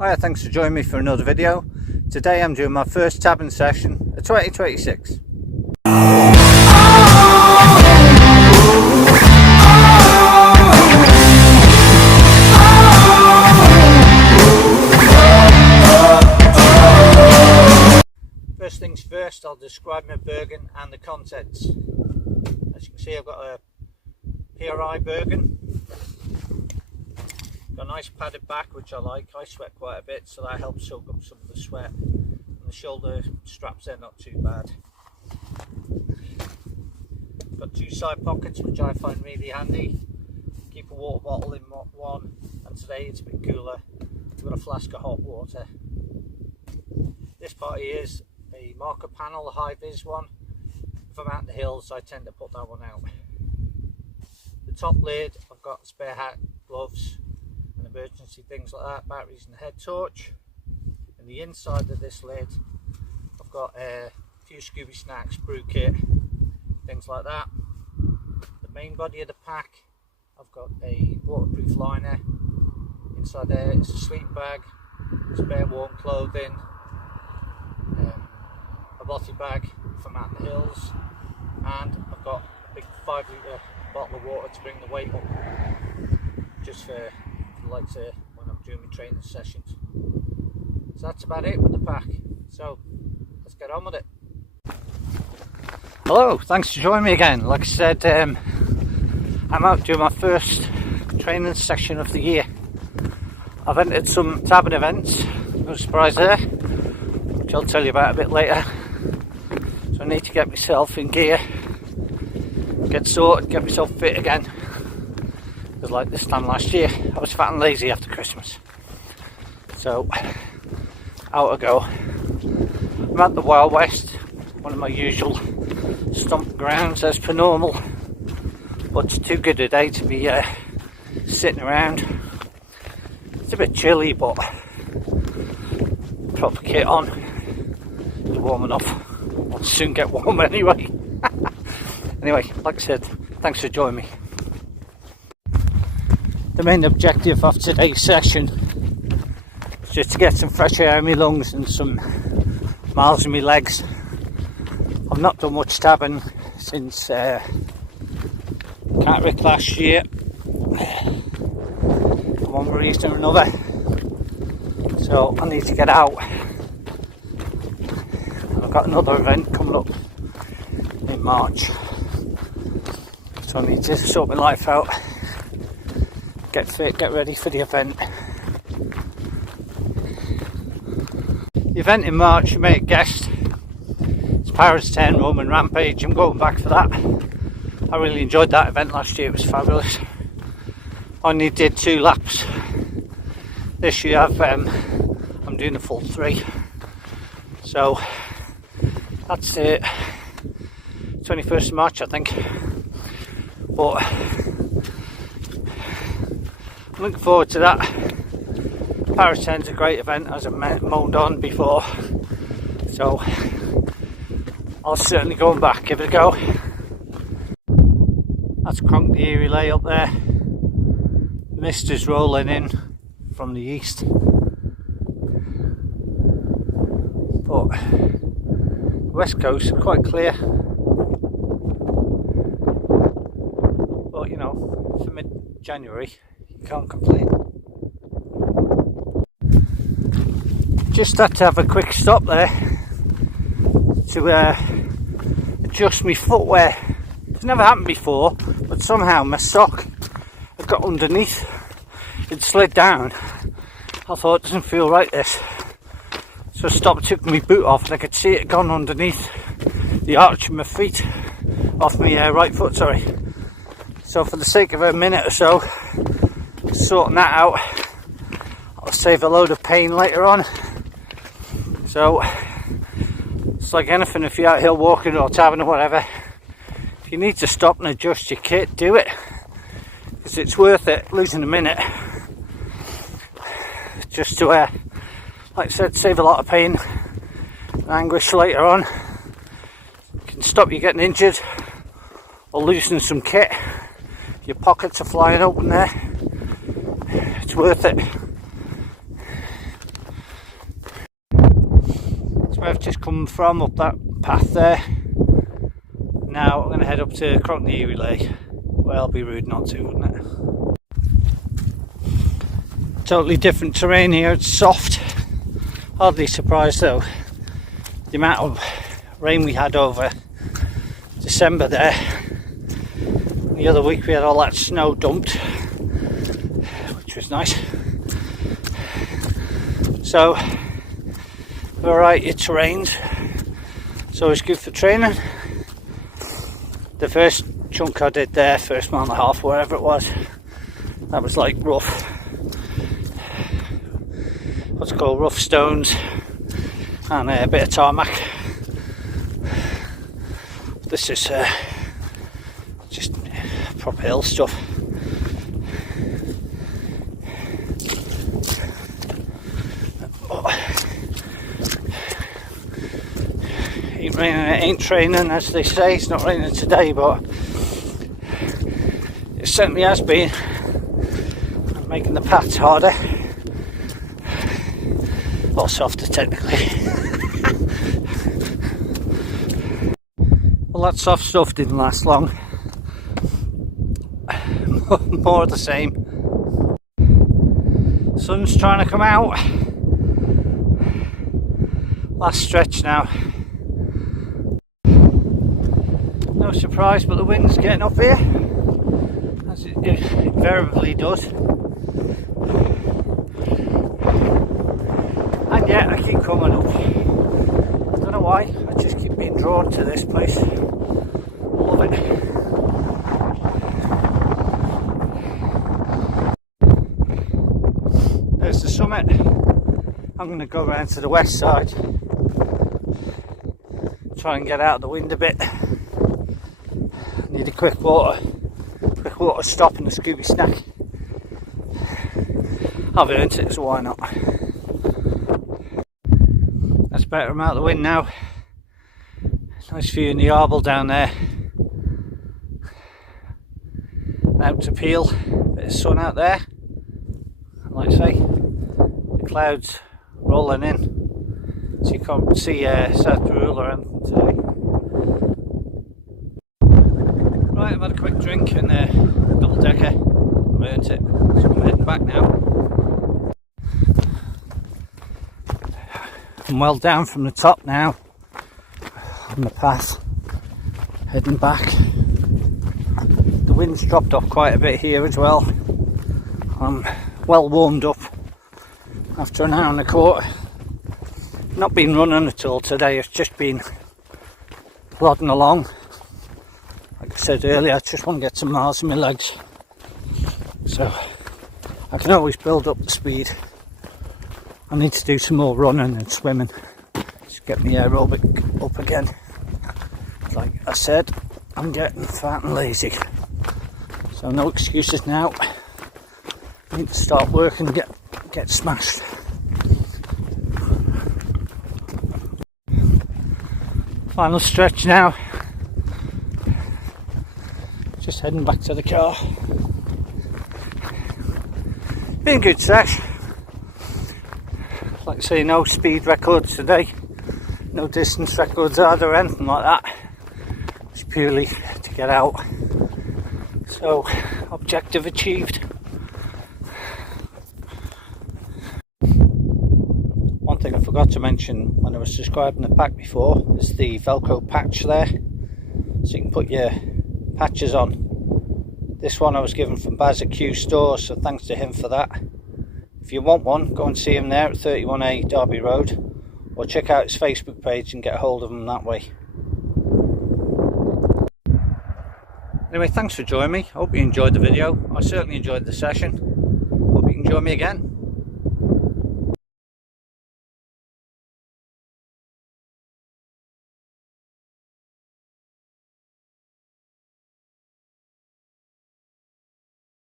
Hiya, thanks for joining me for another video. Today I'm doing my first tabbing session of 2026. First things first, I'll describe my bergan and the contents. As you can see, I've got a PRI bergan. Got a nice padded back, which I like. I sweat quite a bit, so that helps soak up some of the sweat. And the shoulder straps, they're not too bad. Got two side pockets, which I find really handy. Keep a water bottle in one, and today it's a bit cooler. I've got a flask of hot water. This part here is a marker panel, a high-vis one. If I'm out in the hills, I tend to put that one out. The top lid, I've got a spare hat, gloves, and emergency things like that, batteries and a head torch. And the inside of this lid, I've got a few Scooby snacks, brew kit, things like that. The main body of the pack, I've got a waterproof liner. Inside there is a sleep bag, spare warm clothing, a bottle bag if I'm out in the hills, and I've got a big 5 litre bottle of water to bring the weight up, just for like to when I'm doing my training sessions. So that's about it with the pack, so let's get on with it. Hello, thanks for joining me again. Like I said, I'm out doing my first training session of the year. I've entered some tabbing events, no surprise there, which I'll tell you about a bit later. So I need to get myself in gear, get sorted, get myself fit again. Because like this time last year, I was fat and lazy after Christmas. So, out I go. I'm at the Wild West, one of my usual stomp grounds as per normal. But it's too good a day to be sitting around. It's a bit chilly, but proper kit on. It's warm enough. I'll soon get warm anyway. Anyway, like I said, thanks for joining me. The main objective of today's session is just to get some fresh air in my lungs and some miles in my legs. I've not done much tabbing since Catterick last year, for one reason or another. So I need to get out. And I've got another event coming up in March. So I need to sort my life out. Get fit, get ready for the event. The event in March, you may have guessed, it's Paris 10 Roman Rampage. I'm going back for that. I really enjoyed that event last year, it was fabulous. I only did 2 laps. This year I'm doing a full 3. So that's it. 21st of March I think. But I'm looking forward to that. Paris 10 is a great event, as I've moaned on before, so I'll certainly go back, give it a go. That's Cronk the Erie Lay up there. Mist is rolling in from the east, but the west coast is quite clear. But you know, for mid-January, you can't complain. Just had to have a quick stop there to adjust my footwear. It's never happened before, but somehow my sock had got underneath. It slid down. I thought, it doesn't feel right this. So I stopped, took my boot off, and I could see it gone underneath the arch of my feet, off my right foot, sorry. So for the sake of a minute or so, sorting that out, I'll save a load of pain later on. So it's like anything, if you're out hill walking or tabbing or whatever, if you need to stop and adjust your kit, do it, because it's worth it, losing a minute, just to like I said, save a lot of pain and anguish later on. It can stop you getting injured or losing some kit. Your pockets are flying open there. It's worth it. where I've just come from, up that path there. Now I'm going to head up to Crockney Relay. Well, it'll be rude not to, wouldn't it? Totally different terrain here, it's soft. Hardly surprised though, the amount of rain we had over December there. The other week we had all that snow dumped, which was nice. So, variety of terrains, it's always good for training. The first chunk I did there, first mile and a half, wherever it was, that was like rough, what's it called, rough stones and a bit of tarmac. This is just proper hill stuff. Ain't raining, it ain't training, as they say. It's not raining today, but it certainly has been making the paths harder, or softer technically. Well, that soft stuff didn't last long. More of the same. Sun's trying to come out. Last stretch now. No surprise, but the wind's getting up here, as it invariably does. And yet I keep coming up. I don't know why, I just keep being drawn to this place. Love it. There's the summit. I'm going to go around to the west side, try and get out of the wind a bit. Need a quick water stop and a Scooby snack. I've earned it, so why not? That's better, I'm out of the wind now. Nice view in the Arble down there. And out to Peel, bit of sun out there. And like I say, the clouds rolling in, so you can't see South Brule or anything today. Right, I've had a quick drink and a double decker. I've earned it, so I'm heading back now. I'm well down from the top now on the path, heading back. The wind's dropped off quite a bit here as well. I'm well warmed up after an hour and a quarter. Not been running at all today, it's just been plodding along. Like I said earlier, I just want to get some miles in my legs, so I can always build up the speed. I need to do some more running and swimming to get my aerobic up again. Like I said, I'm getting fat and lazy, so no excuses now. I need to start working and get smashed. Final stretch now. Just heading back to the car. Been a good set. Like I say, no speed records today, no distance records either or anything like that. It's purely to get out. So, objective achieved. One thing I forgot to mention when I was describing the pack before is the Velcro patch there, so you can put your patches on. This one I was given from Baz at Q Store, so thanks to him for that. If you want one, go and see him there at 31A Derby Road, or check out his Facebook page and get a hold of him that way. Anyway, thanks for joining me. I hope you enjoyed the video. I certainly enjoyed the session. Hope you can join me again.